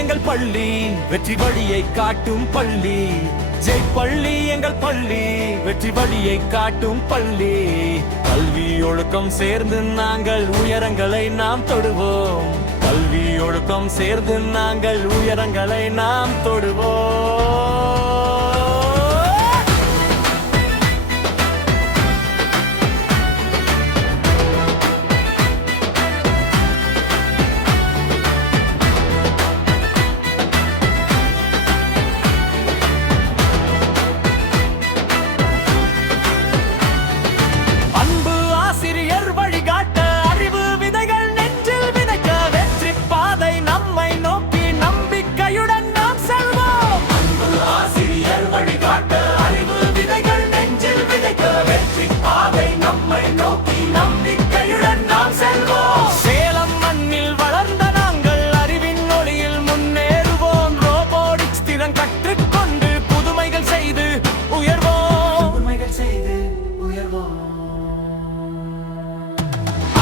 எங்கள் பள்ளி, வெற்றி வழியை காட்டும் பள்ளி. ஜெய் பள்ளி எங்கள் பள்ளி, வெற்றி வழியை காட்டும் பள்ளி. கல்வி ஒழுக்கம் சேர்ந்து நாங்கள் உயரங்களை நாம் தொடுவோம். கல்வி ஒழுக்கம் சேர்ந்து நாங்கள் உயரங்களை நாம் தொடுவோம்.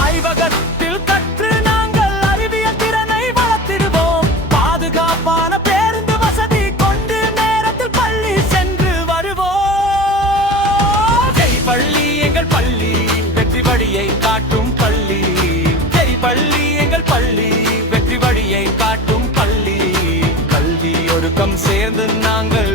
ஆய்வகத்தில் கற்று நாங்கள் அறிவியல் திறனை வளர்த்திடுவோம். பாதுகாப்பான பேருந்து வசதி கொண்டு நேரத்தில் பள்ளி சென்று வருவோம். ஜெய் பள்ளி எங்கள் பள்ளி, வெற்றி வழியை காட்டும் பள்ளி. ஜெய் பள்ளி எங்கள் பள்ளி, வெற்றி வழியை காட்டும் பள்ளி. கல்வி ஒழுக்கம் சேர்ந்து நாங்கள்